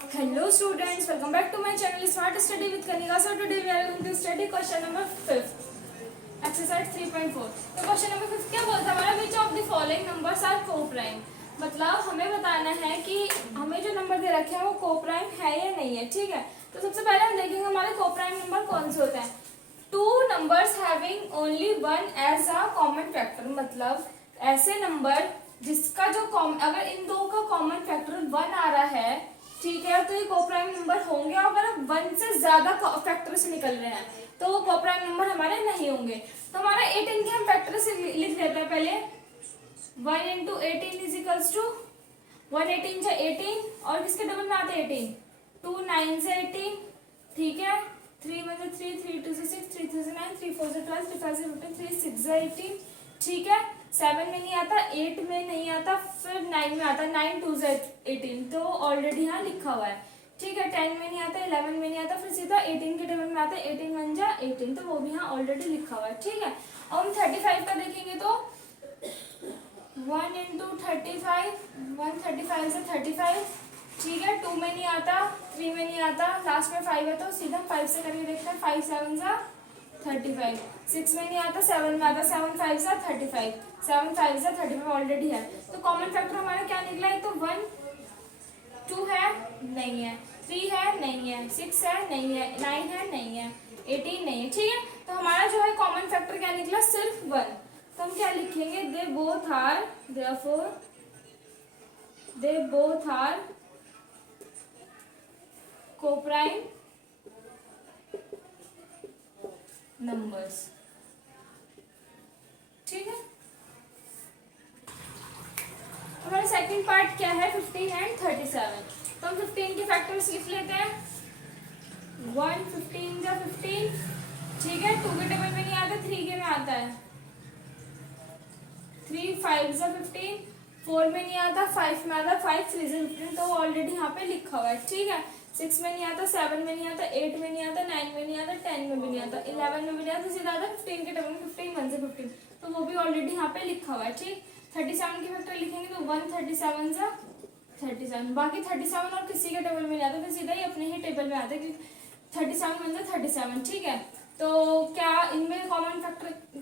Hello students, welcome back to my channel Smart Study with Kanika. So today we are going to study question number 5, exercise 3.4. तो question number 5 क्या बोलता है हमारा, which of the following numbers are co-prime। मतलब हमें बताना है कि हमें जो नंबर दे रखे हैं वो co-prime है या नहीं है। ठीक है, तो सबसे पहले हम देखेंगे हमारे co-prime नंबर कौन से होते हैं। Two numbers having only one as a common factor, मतलब ऐसे नंबर जिसका जो अगर इन दो का कॉमन फैक्टर 1 आ रहा है, ठीक है, तो ये कोप्राइम नंबर होंगे। अगर 1 से ज्यादा फैक्टर से निकल रहे हैं तो वो कोप्राइम नंबर हमारे नहीं होंगे। तो हमारा 18 के हम फैक्टर से लिख लेते हैं पहले। 1 इंटू 18 इज इक्वल्स टू 118 से 18 और किसके डबल में आते हैं 18, 2 9 से 18, ठीक है, 3 1 से 3, 3 2 से 6, 3 3 से 9, 3 4 से 12, 3 5 से 15, 3 6 से 18, ठीक है। 7 में नहीं आता, 8 में नहीं आता, फिर 9 में आता, 9 2 से 18 तो ऑलरेडी यहाँ लिखा हुआ है, ठीक है। 10 में नहीं आता, 11 में नहीं आता, फिर सीधा 18 के टेबल में आता है, 18 1 जा 18 तो वो भी यहाँ ऑलरेडी लिखा हुआ है, ठीक है। और हम 35 का देखेंगे तो 1 इंटू 35, 135 से 35, ठीक है। 2 में नहीं आता, 3 में नहीं आता, लास्ट में 5 है तो सीधा 5 से करके देखते हैं। 5 7 जा 35, 6 में नहीं आता, 7 में आता, 7 5 जा 35, 7 5 जा 35 ऑलरेडी है। तो कॉमन फैक्टर हमारा क्या निकला है, तो 1 2 है नहीं है, 3 है नहीं है, 6 है नहीं है, 9 है नहीं है, 18 नहीं है, ठीक है। तो हमारा जो है कॉमन फैक्टर क्या निकला, सिर्फ 1। तो हम क्या लिखेंगे, they both are, therefore they both are coprime numbers, ठीक है। हमारा सेकंड पार्ट क्या है, 15 एंड 37। तो हम 15 के फैक्टर्स लिख लेते हैं। 1 15 जा 15, ठीक है, 2 के टेबल में नहीं आता, 3 के में आता है। 3 5 जा 15, 4 में नहीं आता, 5 में आता, 5 3 जा 15 तो ऑलरेडी यहाँ पे लिखा हुआ है, ठीक है। 6 में नहीं आता, 7 में नहीं आता, 8 में नहीं आता, 9 में नहीं आता, 10 में भी नहीं आता, 11 में भी नहीं आता, सीधा आता 15 के टेबल में 15 1 से 15 तो वो भी ऑलरेडी यहाँ पे लिखा हुआ है, ठीक। 37 के फैक्टर लिखेंगे तो 1 37 जा 37, बाकी 37 और किसी के टेबल में नहीं आता, फिर सीधा ही अपने ही टेबल में आता है कि 37 1 जा 37, ठीक है। तो क्या इनमें कॉमन फैक्टर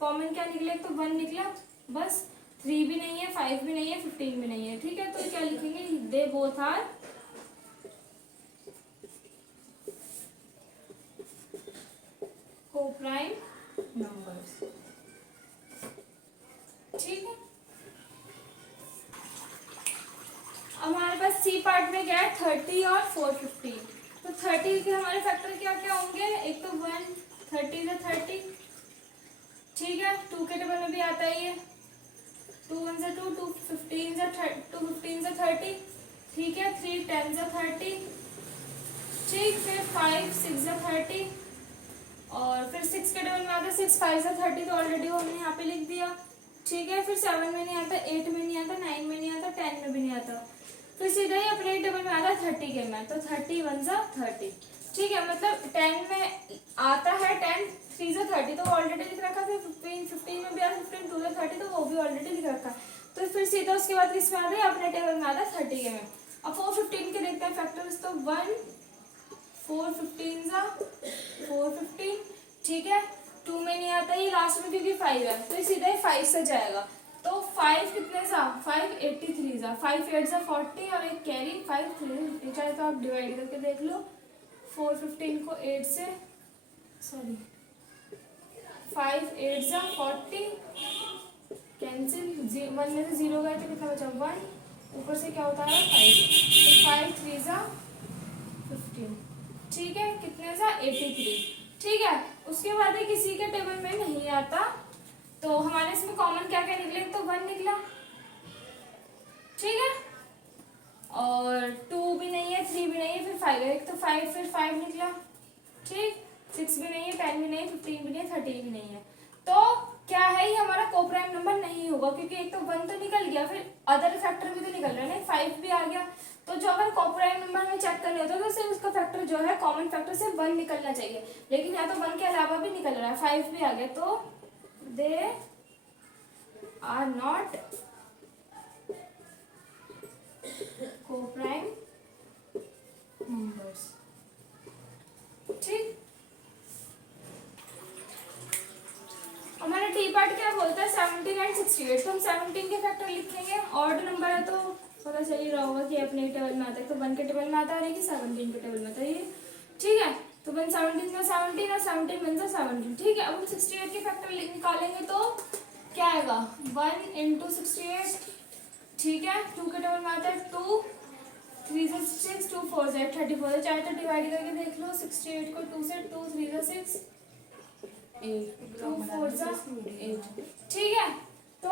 कॉमन क्या निकले, तो 1 निकला बस। 3 भी नहीं है, 5 भी नहीं है, 15 भी नहीं है, ठीक है। तो क्या लिखेंगे, they both are coprime numbers, ठीक है। अब हमारे पास सी पार्ट में क्या है, 30 और 415। तो 30 के हमारे फैक्टर क्या क्या होंगे, एक तो 1 30 से 30, ठीक है, 2 के टेबल में भी आता है ये, 2 1 से 2, 2 15 से 30, ठीक है, 3 10 से 30, ठीक, फिर 5 6 से 30 और फिर 6 के टेबल में आता है 6 5 से 30 तो ऑलरेडी वो हमने यहाँ पे लिख दिया, ठीक है। फिर 7 में नहीं आता, 8 में नहीं आता, 9 में नहीं आता, 10 में भी नहीं आता, फिर सीधा ही अपने टेबल में आता है 30 के में, तो 30 1 जा 30, ठीक है। मतलब 10 में आता है 10 3 से 30 तो ऑलरेडी लिख रखा, फिर 15 में भी आता, 15 2 से 30 तो वो भी ऑलरेडी लिख रखा। तो फिर सीधा उसके बाद किसमें आता है, अपने टेबल में आता है 30 के में। अब 415 के देखते हैं फैक्टर्स, तो 1 4 15 जा 415, ठीक है। 2 में नहीं आता ये लास्ट में क्योंकि 5 है तो ये सीधा ही 5 से जाएगा। तो 5 कितने जा 5 83 जा, 5 8 जा 40 और एक कैरी 5 3 चाहे तो आप डिवाइड करके देख लो। 415 को 8 से सॉरी 5 8 जा 40 कैंसिल, 1 में से 0 गए तो कितना बचा 1, ऊपर से क्या होता है 5, तो 5 3 जा 15, ठीक है, कितने जा 83, ठीक है। उसके बाद ही किसी के टेबल में नहीं आता तो हमारे इसमें कॉमन क्या क्या निकले, तो 1 निकला, ठीक है, और 2 भी नहीं है, 3 भी नहीं है, फिर 5 है, एक तो 5 फिर 5 निकला, ठीक, 6 भी नहीं है, 10 भी नहीं है, 15 भी नहीं है, 13 भी नहीं है। तो क्या है, ये हमारा कोप्राइम नंबर नहीं होगा क्योंकि एक तो 1 तो निकल गया, फिर अदर फैक्टर भी तो निकल रहा है ना, 5 भी आ गया। तो जो अगर कोप्राइम नंबर में चेक करने होता है तो सिर्फ उसका फैक्टर जो है कॉमन फैक्टर से 1 निकलना चाहिए, लेकिन यहाँ तो 1 के अलावा भी निकल रहा है, 5 भी आ गया, तो they are not coprime numbers. ठीक, हमारा टी पार्ट क्या बोलता है 17 एंड 68। तो हम 17 के फैक्टर लिखेंगे, ऑड नंबर है तो पता चल ही रहा होगा कि अपने टेबल में आता है, तो 1 के टेबल में आता है कि 17 के टेबल में आता है ये। ठीक है, तो 1 17 का 17 और 17 1 सा 17। ठीक है, अब हम 68 के फैक्टर निकालेंगे तो क्या आएगा 1 इंटू 68। ठीक है, 2 के टेबल में आता है 2, 3 से 6, 2 4 से 34। चाहे तो डिवाइड करके देख लो 68 को 2 से, 2 3 से 6, 2 4 से 8। ठीक है, तो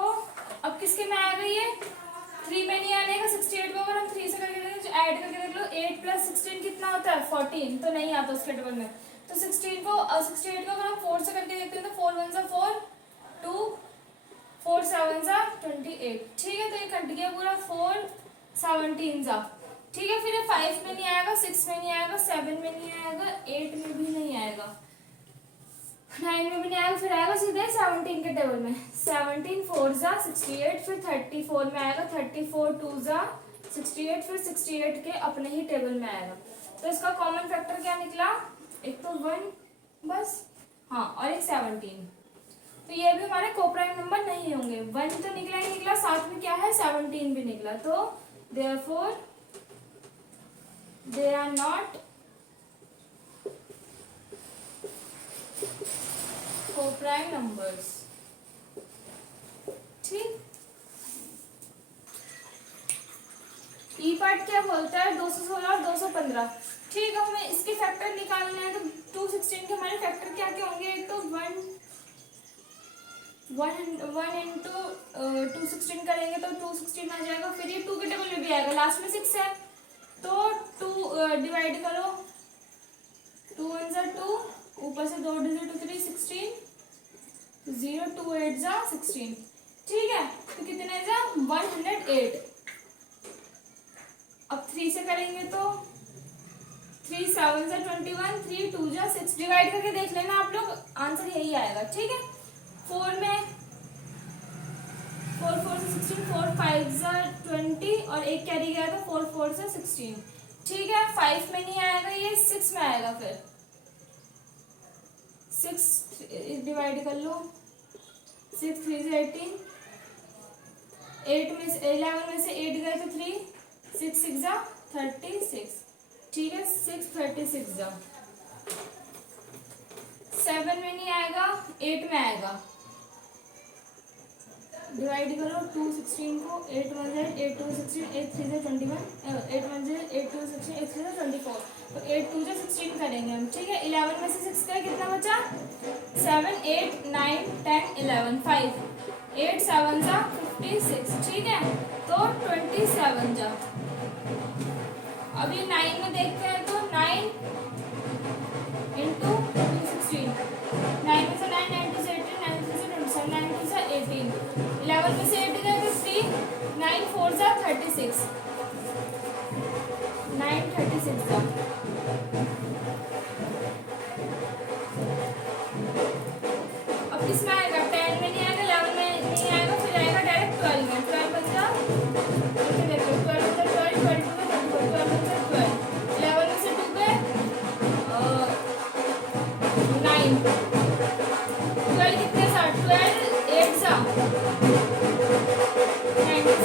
अब किसके में आएगा ये 3 में नहीं आने का 68 को। अगर हम 3 से करके देखें, ऐड करके देख लो 8 प्लस 16 कितना होता है 14, तो नहीं आता उसके टेबल में। तो 68 को अगर हम 4 से करके देखते हैं तो 4 1 सा 4, 2 4 7 सा 28। ठीक है, तो ये कट गया पूरा 4 17 सा। ठीक है, फिर 5 में नहीं आएगा, 6 में नहीं आएगा, 7 में नहीं आएगा, 8 में भी नहीं आएगा, 9 में भी नहीं आएगा, फिर आएगा सीधे 17 के टेबल में। 17 4 जा 68, फिर 34 में आएगा, 34 2 जा 68, फिर 68 के अपने ही टेबल में आएगा। तो इसका कॉमन फैक्टर क्या निकला, एक तो 1 बस, हाँ, और एक 17। तो ये भी हमारे कोप्राइम नंबर नहीं होंगे। 1 तो निकला ही निकला, साथ में क्या है 17 भी निकला, तो therefore they are not coprime numbers. ठीक, ई पार्ट क्या बोलता है 216 और 215। ठीक है, हमें इसके फैक्टर निकालने हैं, तो 216 के हमारे फैक्टर क्या क्या होंगे, एक तो 1 इंटू 216 करेंगे तो 216 आ जाएगा, फिर ये 2 के टेबल में भी आएगा, लास्ट में 6 है तो 2 डिवाइड करो, 2 1 जा 2, ऊपर से 2 डिजिट 3 16, 0 2 8 जा 16। ठीक है, तो कितने जा 108। अब 3 से करेंगे तो 3 7 जा 21, 3 2 जा 6, डिवाइड करके देख लेना आप लोग, आंसर यही आएगा। ठीक है, 4 में 4 4 से 16, 4 5 जा 20 और एक कैरी गया तो 4 4 से 16। ठीक है, 5 में नहीं आएगा, ये 6 में आएगा, फिर 6 डिवाइड कर लो, 6 3 से 18, 8 में से 11 में से 8 गए तो 3, 6 6 जा 36। ठीक है, 6 36 जा, 7 में नहीं आएगा, 8 में आएगा, डिवाइड करो 2 16 को, 8 1 से 8 2 16, 8 3 से 21, 8 1 से 8 2 16, 8 3 से 24, तो 8 2 से 16 करेंगे हम। ठीक है, 11 में से 6 का कितना बचा 7 8 9 10 11, 5 8 7 जा 56। ठीक है, तो 27 जा। अब ये 9 में देखते हैं तो 9 इंटू 216, 9 में से 9 9 2 से 18, 9 2 से 27, 9 2 से 18, 11 में से 8 गए तो 3, 9 4 जा 36, 9 36 जा। अब किसमें आएगा 10 में नहीं आएगा, 11 में नहीं आएगा, फिर आएगा डायरेक्ट 12 में, 12 बचा, देखो 12 बचा 12, 12 2 में 12 बचा 12, 11 में से 2 गए 9, 12 कितने सा 12 8 सा 96।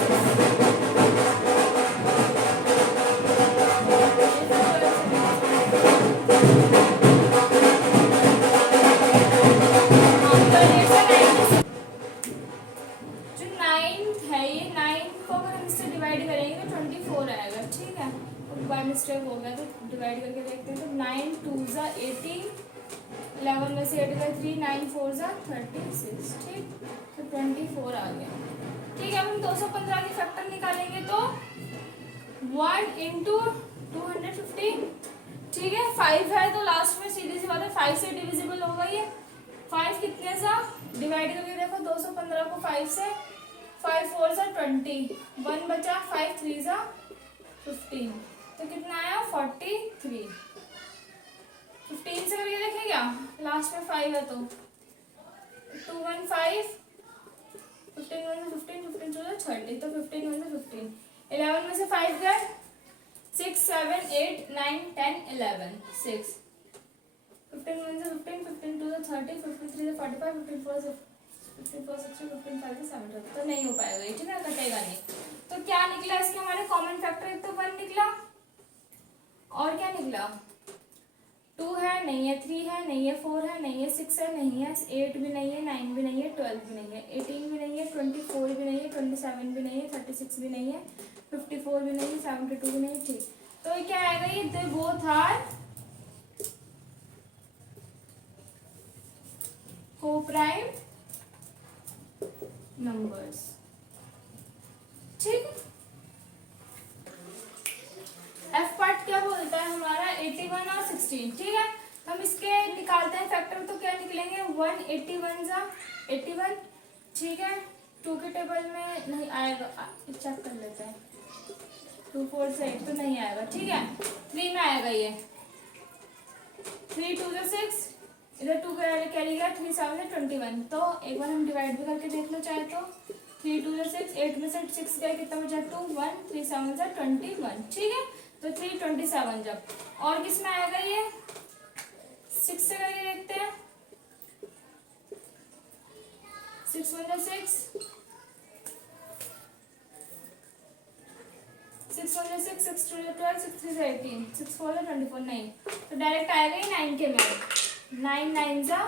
डिवाइड करेंगे तो 24 आएगा। ठीक है, बाय मिस्टेक हो गया तो डिवाइड करके देखते हैं, तो 9 2 जा 18, 11 में से 8 गए 3, 9 4 जा 36। ठीक, तो 24 आ गया। ठीक है, अब हम 215 की फैक्टर निकालेंगे तो 1 इंटू 215। ठीक है, 5 है तो लास्ट में सीधी सी बात है 5 से डिविजिबल होगा ये। 5 कितने सा डिवाइड करके देखो 215 को 5 से, 5 4 सा 20, 1 बचा, 5 3 सा 15, तो कितना आया 43। 15 से करके देखें क्या, लास्ट में 5 है तो 2 1 5, 15 1 से 15, 15 2 30, तो 15 1 से 15, 11 में से 5 गए 6 7 8 9 10 11 6 15 1 से 15 15 2 से 30 15 3 से 45 15 4 से 15 4 16 15 5 से 7 तो नहीं हो पाएगा ये, ठीक है, कटेगा नहीं। तो क्या निकला इसके हमारे कॉमन फैक्टर, एक तो 1 निकला और क्या निकला 2 है नहीं है, 3 है नहीं है, 4 है नहीं है, 6 है नहीं है, 8 भी नहीं है, 9 भी नहीं है, 12 भी नहीं है, 18 भी नहीं है, 24 भी नहीं है, 27 भी नहीं है, 36 भी नहीं है, 54 भी नहीं है, 72 भी नहीं है, ठीक। तो ये क्या आएगा, ये they both are coprime numbers, ठीक। एफ पार्ट क्या बोलता है हमारा 81 और 16, ठीक है। हम इसके निकालते हैं फैक्टर, तो क्या निकलेंगे 181 जा 81, ठीक है। 2 के टेबल में नहीं आएगा, चेक कर लेते हैं, 2 4 से 8 तो नहीं आएगा, ठीक है। 3 में आएगा ये, 3 2 से 6, इधर 2 कैरी गया, 3 7 21। तो एक बार हम डिवाइड भी करके देख लो चाहे तो, 3 2 से 6, 8 में से 6 गया, कितना बचा 2 1, 3 7 से 21, ठीक है। तो 327 जब, और किस में आएगा ये 6 से करके देखते हैं, 6 1 6, 6 1 6, 6 2 12, 6 3 18, 6 4 24, नहीं तो डायरेक्ट आएगा ही 9 के में, 9 9 जा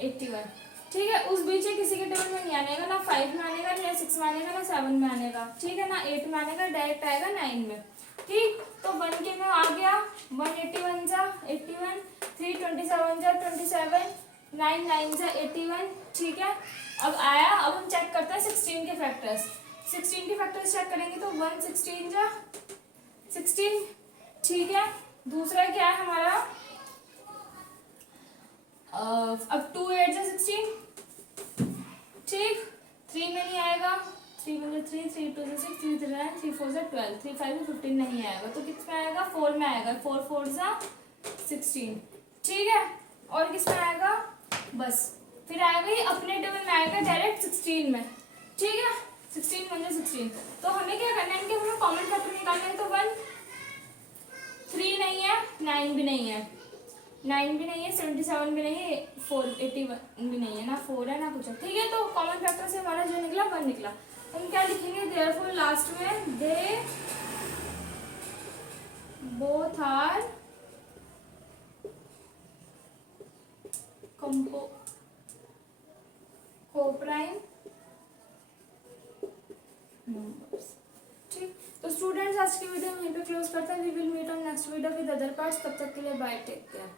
81, ठीक है। उस बीच किसी के टेबल में नहीं आनेगा, ना 5 में आनेगा, ना 6 में आनेगा, ना 7 में आनेगा, ठीक है, ना 8 में आनेगा, डायरेक्ट आएगा 9 में, ठीक। तो 1 के में आ गया 181 जा 81, 327 जा 27, 9 9 जा 81, ठीक है। अब आया, अब हम चेक करते हैं 16 के फैक्टर्स। 16 के फैक्टर्स चेक करेंगे तो 1 16 जा 16, ठीक है। दूसरा क्या है हमारा, अब 2 8 जा 16, ठीक। 3 में नहीं आएगा, 3 में 3, 3 2 से 6, 3 3 9, 3 4 से 12, 3 5 में 15 नहीं आएगा, तो किस में आएगा 4 में आएगा, 4 4 जा 16, ठीक है। और किस में आएगा, बस फिर आएगा ये अपने टेबल में आएगा डायरेक्ट 16 में, ठीक है। 16 1 16, तो हमें क्या करना है, इनके हमें कॉमन फैक्टर निकालना है। तो 1 3 नहीं है, 9 भी नहीं है, 9 भी नहीं है, 77 भी नहीं है, 4 81 भी नहीं है, ना 4 है ना कुछ है, ठीक है। तो कॉमन फैक्टर से हमारा जो निकला 1 निकला। हम क्या लिखेंगे, देयरफॉर लास्ट में they both are coprime numbers, ठीक। तो स्टूडेंट्स आज की वीडियो हम यहीं पे क्लोज करते हैं। We will meet on next video with other parts. तब तक के लिए बाय, टेक केयर।